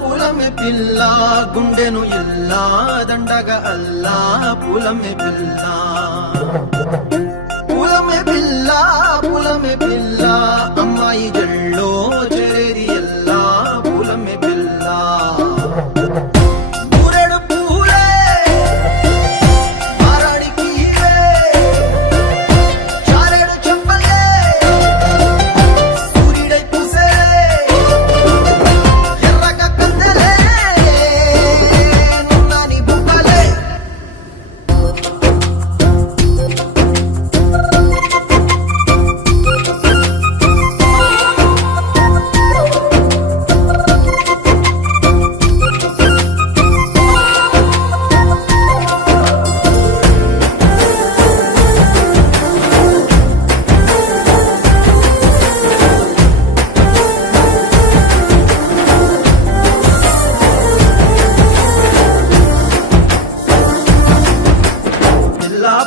పూలమే పిల్ల గుండెను ఇల్లా దండగ అల్లా పూలమే పిల్ల పూలమే పిల్ల అమ్మాయి జల్లో చేరేది ఎల్లా పూలమే పిల్ల ఊరెడు పూలే మారాడికి చారెడు చెప్పలే సూర్యుడై పూసే ఎర్రగ కందలే నున్నాని బుక్కలే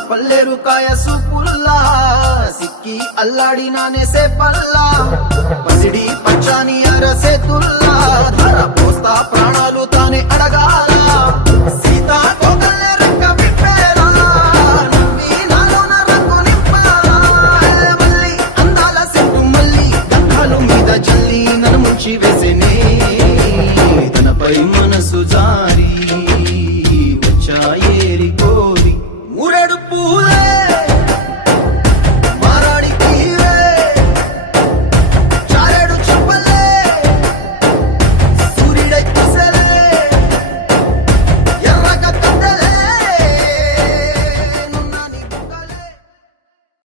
పల్లెరు కాయ సూపుల్లా సిక్కి అల్లాడినానే సే పల్లా పసిడి పచ్చాని అరసే తుల్లా ధర పోస్తా ప్రాణాలు తానే అడగాల సీతా కోకల్లే